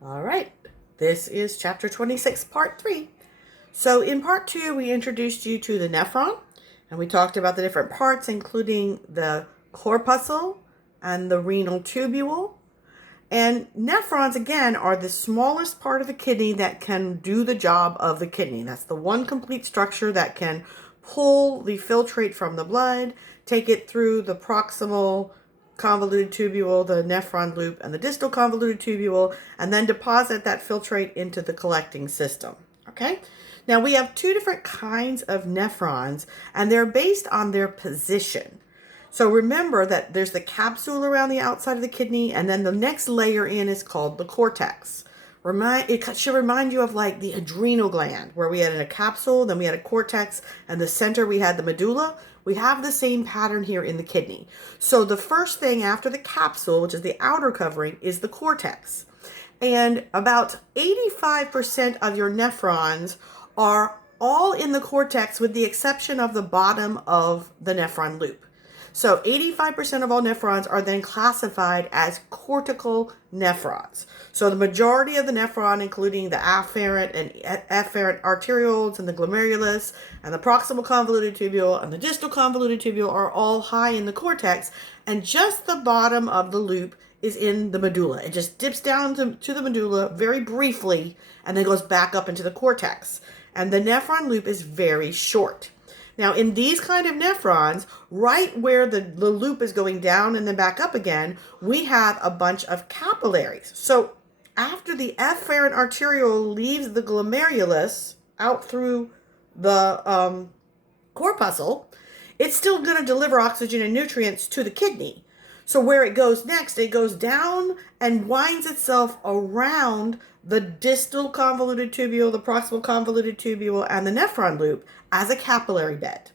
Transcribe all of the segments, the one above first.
All right, this is chapter 26, part 3. So in part 2, we introduced you to the nephron, and we talked about the different parts, including the corpuscle and the renal tubule. And nephrons, again, are the smallest part of the kidney that can do the job of the kidney. That's the one complete structure that can pull the filtrate from the blood, take it through the proximal convoluted tubule, the nephron loop, and the distal convoluted tubule, and then deposit that filtrate into the collecting system. Okay? Now, we have two different kinds of nephrons, and they're based on their position. So remember that there's the capsule around the outside of the kidney, and then the next layer in is called the cortex. It should remind you of like the adrenal gland, where we had a capsule, then we had a cortex, and the center we had the medulla. We have the same pattern here in the kidney. So the first thing after the capsule, which is the outer covering, is the cortex. And about 85% of your nephrons are all in the cortex with the exception of the bottom of the nephron loop. So 85% of all nephrons are then classified as cortical nephrons. So the majority of the nephron, including the afferent and efferent arterioles and the glomerulus and the proximal convoluted tubule and the distal convoluted tubule are all high in the cortex, and just the bottom of the loop is in the medulla. It just dips down to the medulla very briefly and then goes back up into the cortex. And the nephron loop is very short. Now, in these kind of nephrons, right where the loop is going down and then back up again, we have a bunch of capillaries. So after the efferent arteriole leaves the glomerulus out through the corpuscle, it's still going to deliver oxygen and nutrients to the kidney. So where it goes next, it goes down and winds itself around the distal convoluted tubule, the proximal convoluted tubule, and the nephron loop as a capillary bed.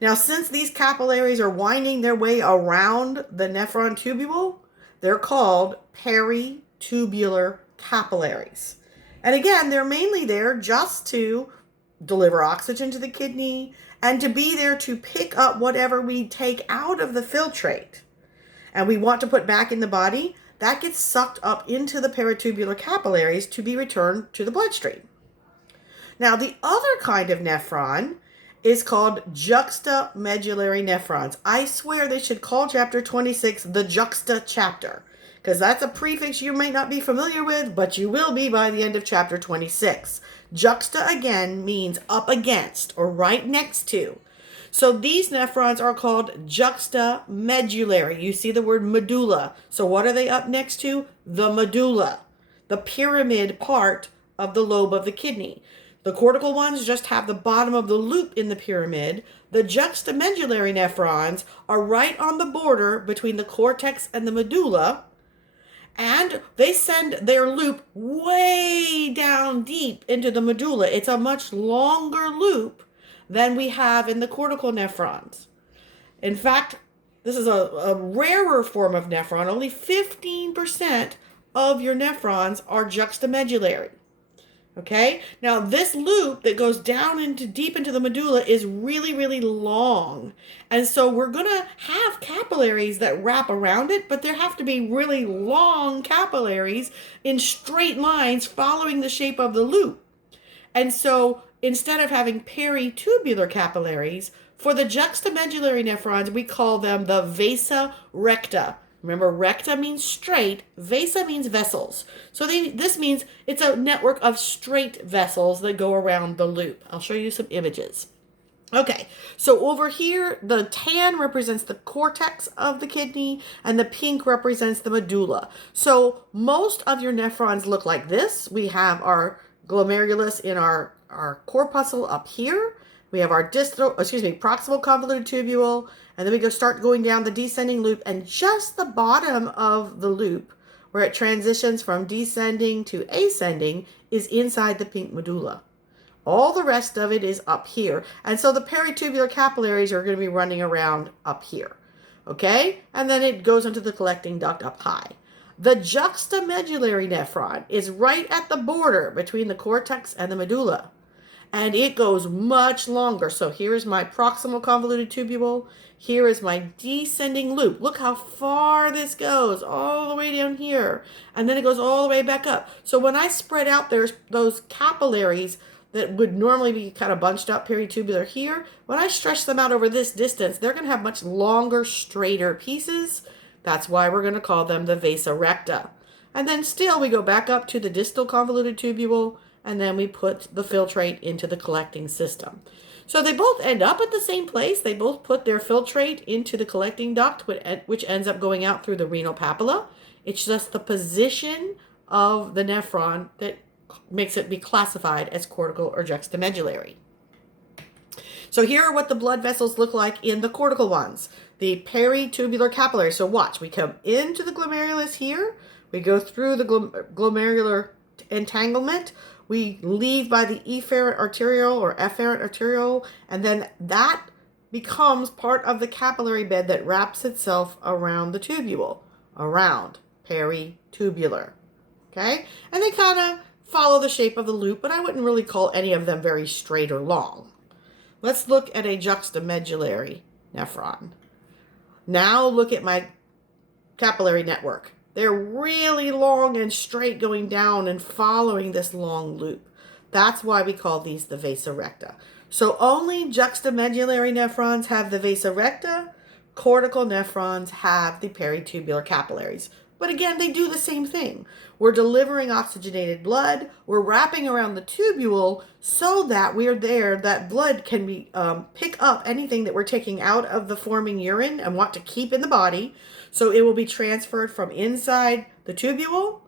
Now, since these capillaries are winding their way around the nephron tubule, they're called peritubular capillaries. And again, they're mainly there just to deliver oxygen to the kidney and to be there to pick up whatever we take out of the filtrate and we want to put back in the body, that gets sucked up into the peritubular capillaries to be returned to the bloodstream. Now, the other kind of nephron is called juxtamedullary nephrons. I swear they should call chapter 26 the juxta chapter, because that's a prefix you may not be familiar with, but you will be by the end of chapter 26. Juxta, again, means up against or right next to. So these nephrons are called juxtamedullary. You see the word medulla. So what are they up next to? The medulla, the pyramid part of the lobe of the kidney. The cortical ones just have the bottom of the loop in the pyramid. The juxtamedullary nephrons are right on the border between the cortex and the medulla, and they send their loop way down deep into the medulla. It's a much longer loop than we have in the cortical nephrons. In fact, this is a rarer form of nephron. Only 15% of your nephrons are juxtamedullary. Okay? Now, this loop that goes down into deep into the medulla is really, really long. And so we're going to have capillaries that wrap around it, but there have to be really long capillaries in straight lines following the shape of the loop. And so instead of having peritubular capillaries, for the juxtamedullary nephrons, we call them the vasa recta. Remember, recta means straight, vasa means vessels. So this means it's a network of straight vessels that go around the loop. I'll show you some images. Okay, so over here, the tan represents the cortex of the kidney, and the pink represents the medulla. So most of your nephrons look like this. We have our glomerulus in our corpuscle up here. We have our proximal convoluted tubule, and then we start going down the descending loop, and just the bottom of the loop, where it transitions from descending to ascending, is inside the pink medulla. All the rest of it is up here, and so the peritubular capillaries are going to be running around up here, okay? And then it goes into the collecting duct up high. The juxtamedullary nephron is right at the border between the cortex and the medulla. and it goes much longer. So here is my proximal convoluted tubule. Here is my descending loop. Look how far this goes, all the way down here. And then it goes all the way back up. So when I spread out, there's those capillaries that would normally be kind of bunched up peritubular here. When I stretch them out over this distance, they're going to have much longer, straighter pieces. That's why we're going to call them the vasa recta. And then still we go back up to the distal convoluted tubule, and then we put the filtrate into the collecting system. So they both end up at the same place. They both put their filtrate into the collecting duct, which ends up going out through the renal papilla. It's just the position of the nephron that makes it be classified as cortical or juxtamedullary. So here are what the blood vessels look like in the cortical ones. The peritubular capillary. So watch, we come into the glomerulus here. We go through the glomerular entanglement. We leave by the efferent arteriole or efferent arteriole, and then that becomes part of the capillary bed that wraps itself around the tubule, around peritubular. Okay? And they kind of follow the shape of the loop, but I wouldn't really call any of them very straight or long. Let's look at a juxtamedullary nephron. Now look at my capillary network. They're really long and straight going down and following this long loop. That's why we call these the vasa recta. So only juxtamedullary nephrons have the vasa recta. Cortical nephrons have the peritubular capillaries. But again, they do the same thing. We're delivering oxygenated blood. We're wrapping around the tubule so that that blood can be pick up anything that we're taking out of the forming urine and want to keep in the body. So it will be transferred from inside the tubule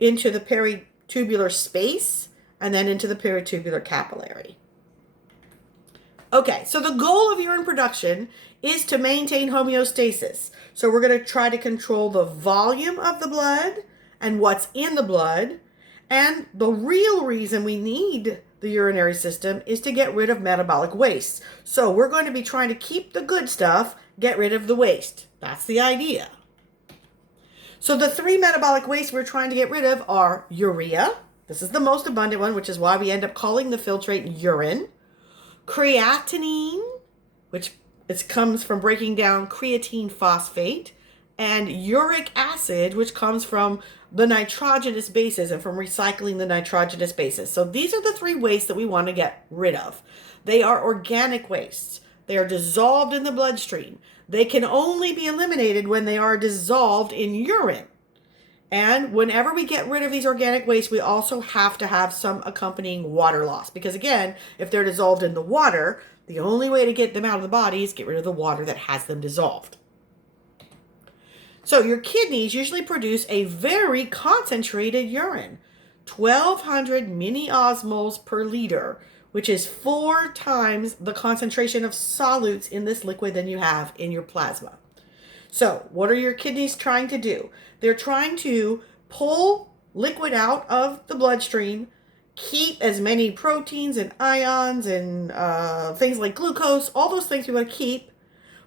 into the peritubular space and then into the peritubular capillary. Okay, so the goal of urine production is to maintain homeostasis. So we're going to try to control the volume of the blood and what's in the blood. And the real reason we need the urinary system is to get rid of metabolic waste. So we're going to be trying to keep the good stuff, get rid of the waste. That's the idea. So the three metabolic wastes we're trying to get rid of are urea. This is the most abundant one, which is why we end up calling the filtrate urine. Creatinine, which it comes from breaking down creatine phosphate, and uric acid, which comes from the nitrogenous bases and from recycling the nitrogenous bases. So these are the three wastes that we want to get rid of. They are organic wastes. They are dissolved in the bloodstream. They can only be eliminated when they are dissolved in urine. And whenever we get rid of these organic wastes, we also have to have some accompanying water loss. Because again, if they're dissolved in the water, the only way to get them out of the body is get rid of the water that has them dissolved. So your kidneys usually produce a very concentrated urine, 1,200 milliosmoles per liter, which is 4 times the concentration of solutes in this liquid than you have in your plasma. So what are your kidneys trying to do? They're trying to pull liquid out of the bloodstream, keep as many proteins and ions and things like glucose, all those things we want to keep,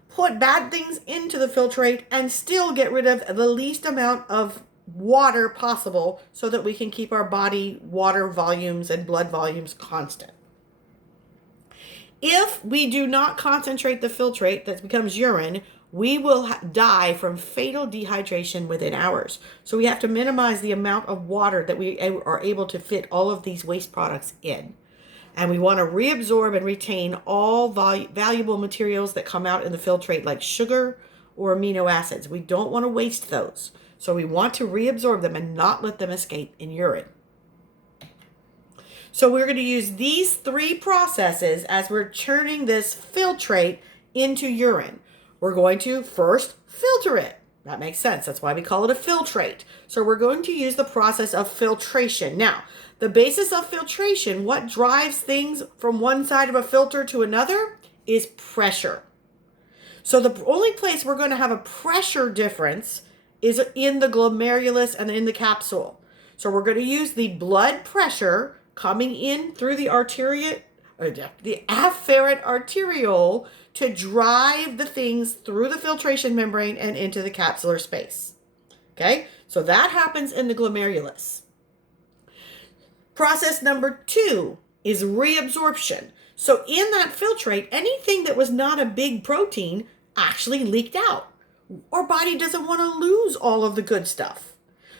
put bad things into the filtrate, and still get rid of the least amount of water possible so that we can keep our body water volumes and blood volumes constant. If we do not concentrate the filtrate that becomes urine, we will die from fatal dehydration within hours. So we have to minimize the amount of water that we are able to fit all of these waste products in. And we want to reabsorb and retain all valuable materials that come out in the filtrate, like sugar or amino acids. We don't want to waste those. So we want to reabsorb them and not let them escape in urine. So we're going to use these 3 processes as we're churning this filtrate into urine. We're going to first filter it. That makes sense. That's why we call it a filtrate. So we're going to use the process of filtration. Now, the basis of filtration, what drives things from one side of a filter to another, is pressure. So the only place we're going to have a pressure difference is in the glomerulus and in the capsule. So we're going to use the blood pressure coming in through the afferent arteriole to drive the things through the filtration membrane and into the capsular space. Okay, so that happens in the glomerulus. Process number 2 is reabsorption. So in that filtrate, anything that was not a big protein actually leaked out. Our body doesn't want to lose all of the good stuff.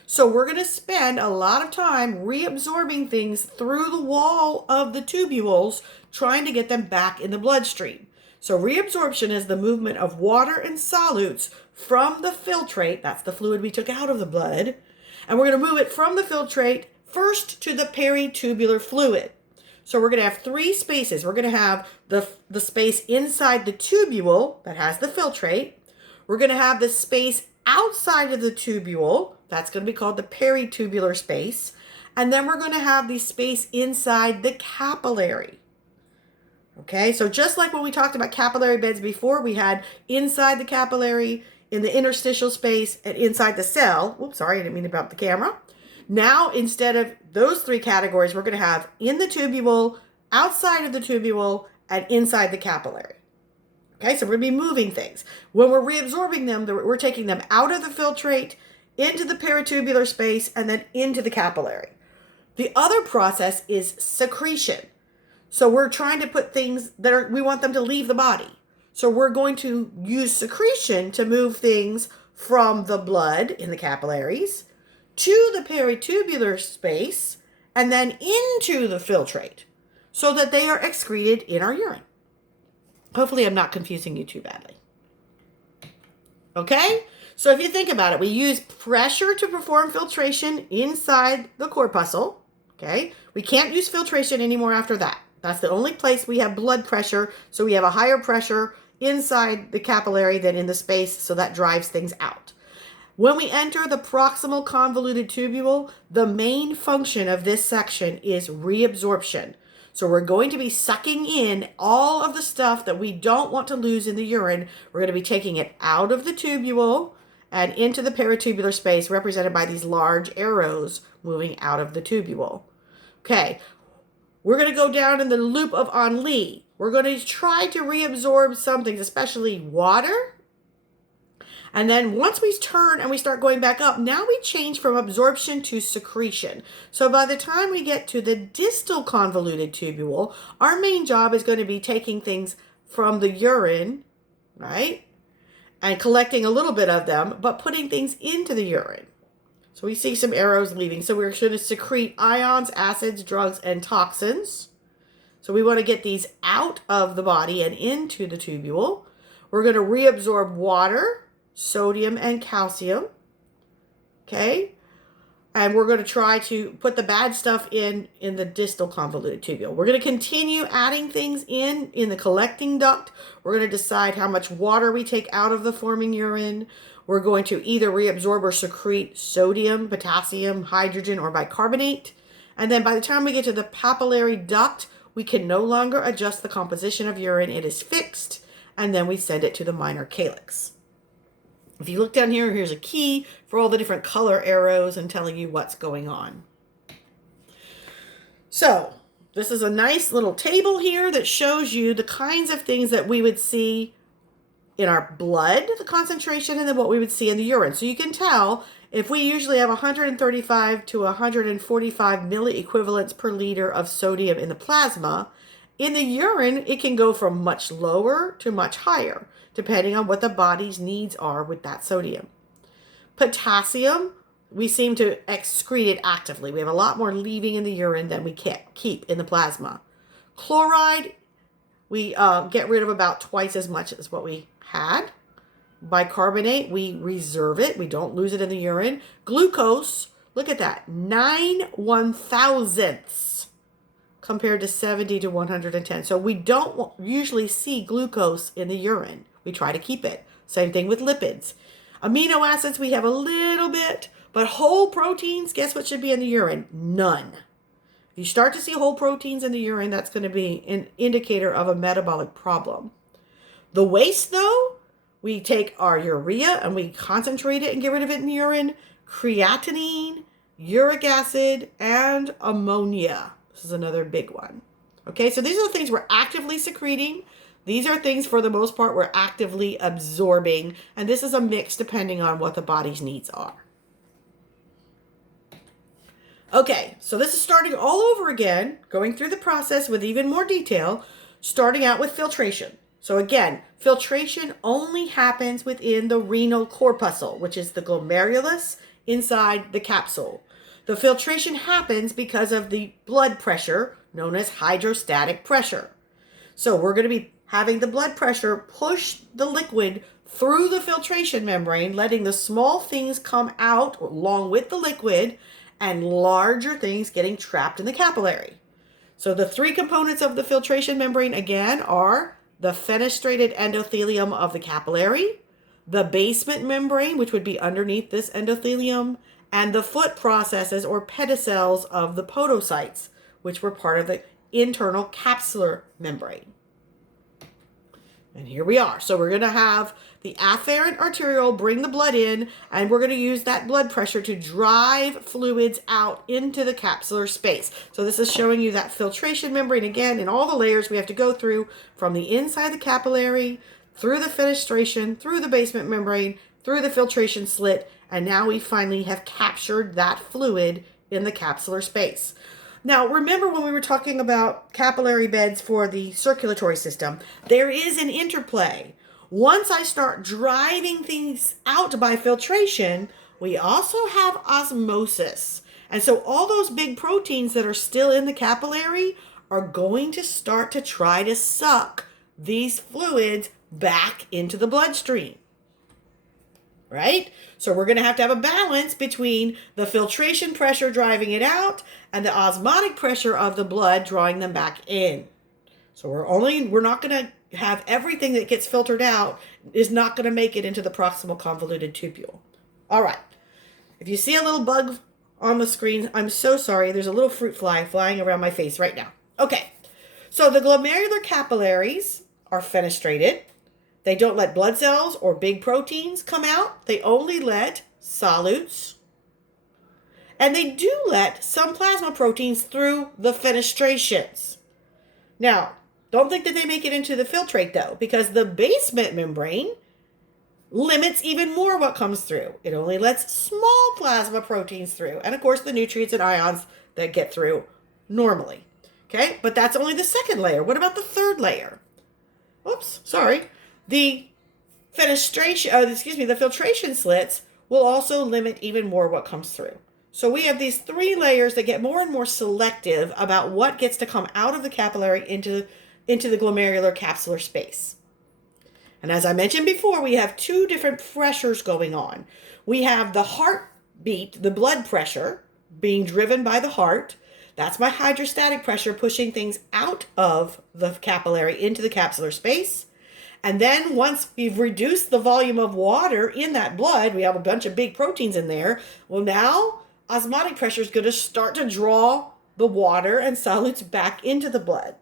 So we're going to spend a lot of time reabsorbing things through the wall of the tubules, trying to get them back in the bloodstream. So reabsorption is the movement of water and solutes from the filtrate, that's the fluid we took out of the blood, and we're going to move it from the filtrate first to the peritubular fluid. So we're going to have three spaces. We're going to have the space inside the tubule that has the filtrate. We're going to have the space outside of the tubule. That's going to be called the peritubular space. And then we're going to have the space inside the capillary. Okay, so just like when we talked about capillary beds before, we had inside the capillary, in the interstitial space, and inside the cell. Oops, sorry, I didn't mean to bump the camera. Now, instead of those three categories, we're going to have in the tubule, outside of the tubule, and inside the capillary. Okay, so we're going to be moving things. When we're reabsorbing them, we're taking them out of the filtrate, into the peritubular space, and then into the capillary. The other process is secretion. So we're trying to put things that we want them to leave the body. So we're going to use secretion to move things from the blood in the capillaries to the peritubular space and then into the filtrate so that they are excreted in our urine. Hopefully I'm not confusing you too badly. Okay? So if you think about it, we use pressure to perform filtration inside the corpuscle. Okay? We can't use filtration anymore after that. That's the only place we have blood pressure. So we have a higher pressure inside the capillary than in the space. So that drives things out. When we enter the proximal convoluted tubule, the main function of this section is reabsorption. So we're going to be sucking in all of the stuff that we don't want to lose in the urine. We're going to be taking it out of the tubule and into the peritubular space, represented by these large arrows moving out of the tubule. Okay, we're going to go down in the loop of Henle. We're going to try to reabsorb some things, especially water. And then once we turn and we start going back up, now we change from absorption to secretion. So by the time we get to the distal convoluted tubule, our main job is going to be taking things from the urine, right? And collecting a little bit of them, but putting things into the urine. So we see some arrows leaving. So we're going to secrete ions, acids, drugs, and toxins. So we want to get these out of the body and into the tubule. We're going to reabsorb water, sodium, and calcium. Okay? And we're going to try to put the bad stuff in the distal convoluted tubule. We're going to continue adding things in the collecting duct. We're going to decide how much water we take out of the forming urine. We're going to either reabsorb or secrete sodium, potassium, hydrogen, or bicarbonate. And then by the time we get to the papillary duct, we can no longer adjust the composition of urine. It is fixed. And then we send it to the minor calyx. If you look down here, here's a key for all the different color arrows and telling you what's going on. So this is a nice little table here that shows you the kinds of things that we would see in our blood, the concentration, and then what we would see in the urine. So you can tell if we usually have 135 to 145 milliequivalents per liter of sodium in the plasma, in the urine, it can go from much lower to much higher, depending on what the body's needs are with that sodium. Potassium, we seem to excrete it actively. We have a lot more leaving in the urine than we can keep in the plasma. Chloride, we get rid of about twice as much as what we had. Bicarbonate, we reserve it. We don't lose it in the urine. Glucose, look at that, 9/1000ths compared to 70 to 110. So we don't usually see glucose in the urine. We try to keep it. Same thing with lipids. Amino acids, we have a little bit, but whole proteins, guess what should be in the urine? None. If you start to see whole proteins in the urine, that's going to be an indicator of a metabolic problem. The waste, though, we take our urea and we concentrate it and get rid of it in the urine. Creatinine, uric acid, and ammonia. This is another big one. Okay, so these are the things we're actively secreting. These are things, for the most part, we're actively absorbing. And this is a mix depending on what the body's needs are. Okay, so this is starting all over again, going through the process with even more detail, starting out with filtration. So again, filtration only happens within the renal corpuscle, which is the glomerulus inside the capsule. The filtration happens because of the blood pressure, known as hydrostatic pressure. So we're going to be having the blood pressure push the liquid through the filtration membrane, letting the small things come out along with the liquid and larger things getting trapped in the capillary. So the three components of the filtration membrane again are the fenestrated endothelium of the capillary, the basement membrane, which would be underneath this endothelium, and the foot processes or pedicels of the podocytes, which were part of the internal capsular membrane. And here we are. So we're going to have the afferent arteriole bring the blood in, and we're going to use that blood pressure to drive fluids out into the capsular space. So this is showing you that filtration membrane again in all the layers we have to go through, from the inside the capillary, through the fenestration, through the basement membrane, through the filtration slit, and now we finally have captured that fluid in the capsular space. Now, remember when we were talking about capillary beds for the circulatory system, there is an interplay. Once I start driving things out by filtration, we also have osmosis. And so all those big proteins that are still in the capillary are going to start to try to suck these fluids back into the bloodstream. Right? So we're going to have a balance between the filtration pressure driving it out and the osmotic pressure of the blood drawing them back in. So we're not going to have everything that gets filtered out is not going to make it into the proximal convoluted tubule. All right. If you see a little bug on the screen, I'm so sorry. There's a little fruit fly flying around my face right now. Okay. So the glomerular capillaries are fenestrated. They don't let blood cells or big proteins come out. They only let solutes. And they do let some plasma proteins through the fenestrations. Now, don't think that they make it into the filtrate though, because the basement membrane limits even more what comes through. It only lets small plasma proteins through. And of course, the nutrients and ions that get through normally. Okay, but that's only the second layer. What about the third layer? Oops, sorry. The the filtration slits will also limit even more what comes through. So we have these three layers that get more and more selective about what gets to come out of the capillary into the glomerular capsular space. And as I mentioned before, we have two different pressures going on. We have the heartbeat, the blood pressure being driven by the heart. That's my hydrostatic pressure pushing things out of the capillary into the capsular space. And then once we've reduced the volume of water in that blood, we have a bunch of big proteins in there. Well, now osmotic pressure is going to start to draw the water and solutes back into the blood.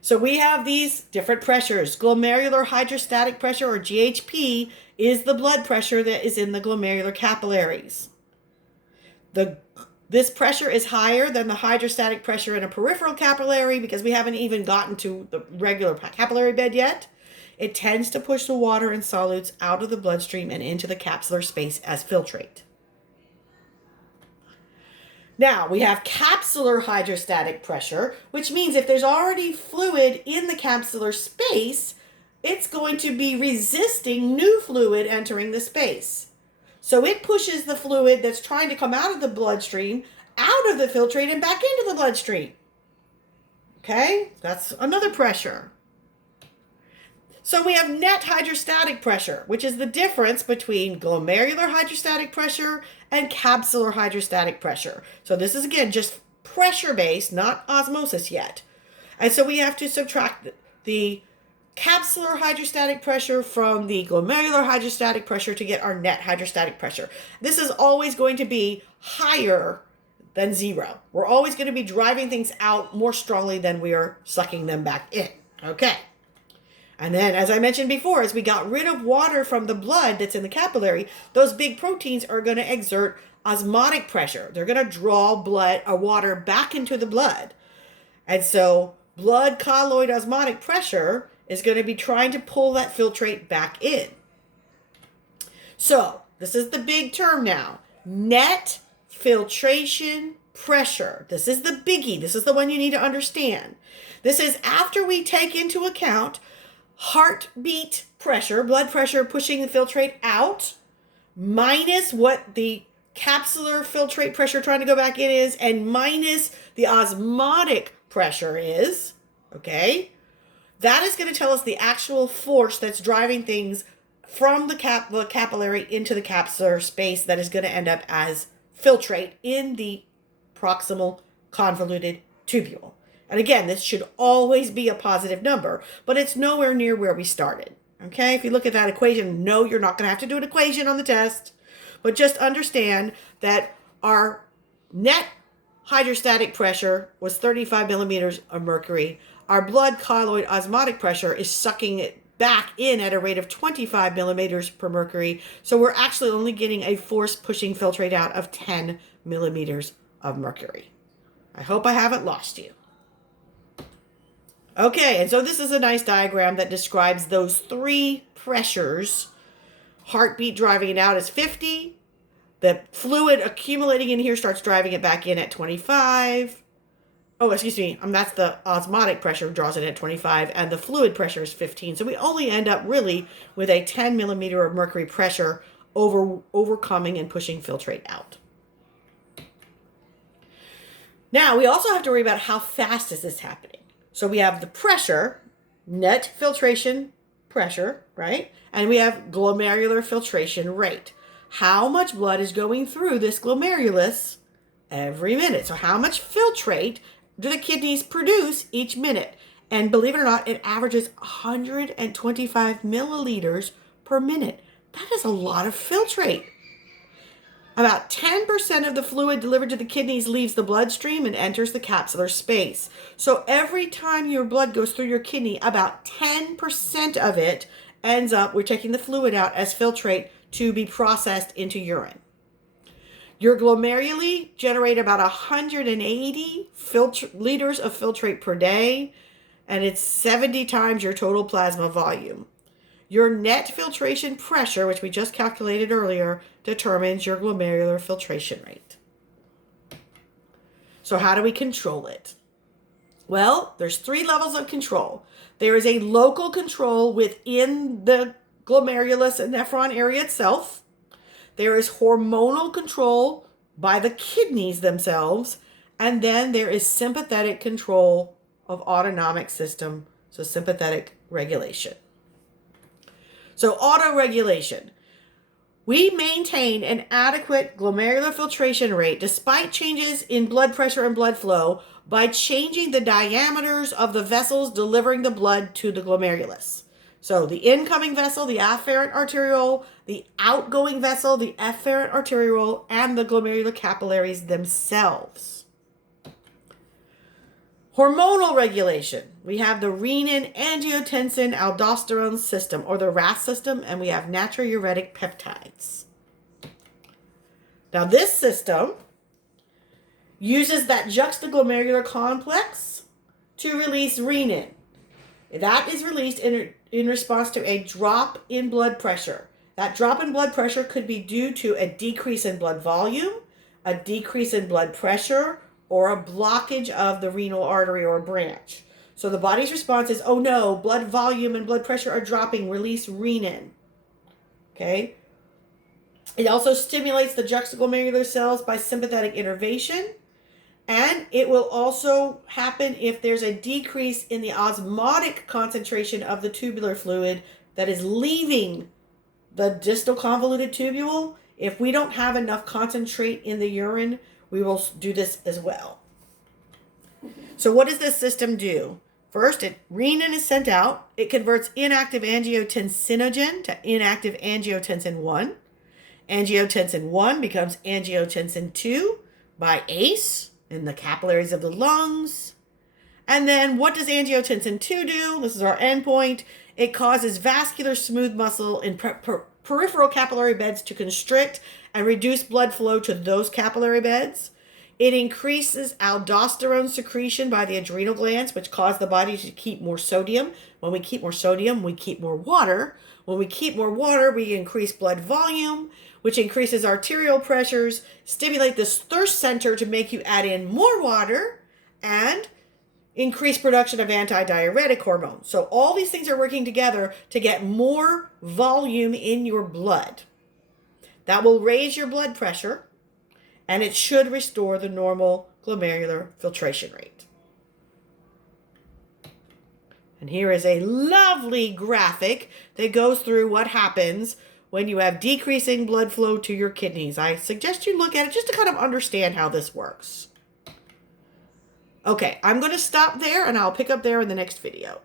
So we have these different pressures. Glomerular hydrostatic pressure, or GHP, is the blood pressure that is in the glomerular capillaries. This pressure is higher than the hydrostatic pressure in a peripheral capillary because we haven't even gotten to the regular capillary bed yet. It tends to push the water and solutes out of the bloodstream and into the capsular space as filtrate. Now, we have capsular hydrostatic pressure, which means if there's already fluid in the capsular space, it's going to be resisting new fluid entering the space. So it pushes the fluid that's trying to come out of the bloodstream out of the filtrate and back into the bloodstream. Okay, that's another pressure. So we have net hydrostatic pressure, which is the difference between glomerular hydrostatic pressure and capsular hydrostatic pressure. So this is, again, just pressure-based, not osmosis yet. And so we have to subtract the capsular hydrostatic pressure from the glomerular hydrostatic pressure to get our net hydrostatic pressure. This is always going to be higher than zero. We're always going to be driving things out more strongly than we are sucking them back in. Okay. And then, as I mentioned before, as we got rid of water from the blood that's in the capillary, those big proteins are going to exert osmotic pressure. They're going to draw blood or water back into the blood. And so blood colloid osmotic pressure is going to be trying to pull that filtrate back in. So this is the big term now. net filtration pressure. This is the biggie. This is the one you need to understand. This is after we take into account heartbeat pressure, blood pressure pushing the filtrate out, minus what the capsular filtrate pressure trying to go back in is, and minus the osmotic pressure is, okay? That is going to tell us the actual force that's driving things from the capillary into the capsular space that is going to end up as filtrate in the proximal convoluted tubule. And again, this should always be a positive number, but it's nowhere near where we started. Okay, if you look at that equation, no, you're not going to have to do an equation on the test, but just understand that our net hydrostatic pressure was 35 millimeters of mercury. Our blood colloid osmotic pressure is sucking it back in at a rate of 25 millimeters per mercury. So we're actually only getting a force pushing filtrate out of 10 millimeters of mercury. I hope I haven't lost you. Okay, and so this is a nice diagram that describes those three pressures. Heartbeat driving it out is 50. The fluid accumulating in here starts driving it back in at 25. Oh, excuse me. That's the osmotic pressure draws it at 25, and the fluid pressure is 15. So we only end up really with a 10 millimeter of mercury pressure overcoming and pushing filtrate out. Now, we also have to worry about how fast is this happening. So we have the pressure, net filtration pressure, right? And we have glomerular filtration rate. How much blood is going through this glomerulus every minute? So how much filtrate do the kidneys produce each minute? And believe it or not, it averages 125 milliliters per minute. That is a lot of filtrate. About 10% of the fluid delivered to the kidneys leaves the bloodstream and enters the capsular space. So every time your blood goes through your kidney, about 10% of it ends up, we're taking the fluid out as filtrate to be processed into urine. Your glomeruli generate about 180 liters of filtrate per day, and it's 70 times your total plasma volume. Your net filtration pressure, which we just calculated earlier, determines your glomerular filtration rate. So how do we control it? Well, there's 3 levels of control. There is a local control within the glomerulus and nephron area itself. There is hormonal control by the kidneys themselves. And then there is sympathetic control of autonomic system, so sympathetic regulation. So autoregulation. We maintain an adequate glomerular filtration rate despite changes in blood pressure and blood flow by changing the diameters of the vessels delivering the blood to the glomerulus. So the incoming vessel, the afferent arteriole, the outgoing vessel, the efferent arteriole, and the glomerular capillaries themselves. Hormonal regulation. We have the renin, angiotensin, aldosterone system, or the RAS system, and we have natriuretic peptides. Now this system uses that juxtaglomerular complex to release renin. That is released in response to a drop in blood pressure. That drop in blood pressure could be due to a decrease in blood volume, a decrease in blood pressure, or a blockage of the renal artery or branch. So the body's response is, oh no, blood volume and blood pressure are dropping, release renin. Okay? It also stimulates the juxtaglomerular cells by sympathetic innervation. And it will also happen if there's a decrease in the osmotic concentration of the tubular fluid that is leaving the distal convoluted tubule. If we don't have enough concentrate in the urine, we will do this as well. So what does this system do? First, renin is sent out. It converts inactive angiotensinogen to inactive angiotensin 1. Angiotensin 1 becomes angiotensin 2 by ACE in the capillaries of the lungs. And then what does angiotensin 2 do? This is our endpoint. It causes vascular smooth muscle in peripheral capillary beds to constrict and reduce blood flow to those capillary beds. It increases aldosterone secretion by the adrenal glands, which cause the body to keep more sodium. When we keep more sodium, we keep more water. When we keep more water, we increase blood volume. which increases arterial pressures, stimulate this thirst center to make you add in more water, and increase production of antidiuretic hormone. So all these things are working together to get more volume in your blood. That will raise your blood pressure, and it should restore the normal glomerular filtration rate. And here is a lovely graphic that goes through what happens when you have decreasing blood flow to your kidneys. I suggest you look at it just to kind of understand how this works. Okay, I'm going to stop there and I'll pick up there in the next video.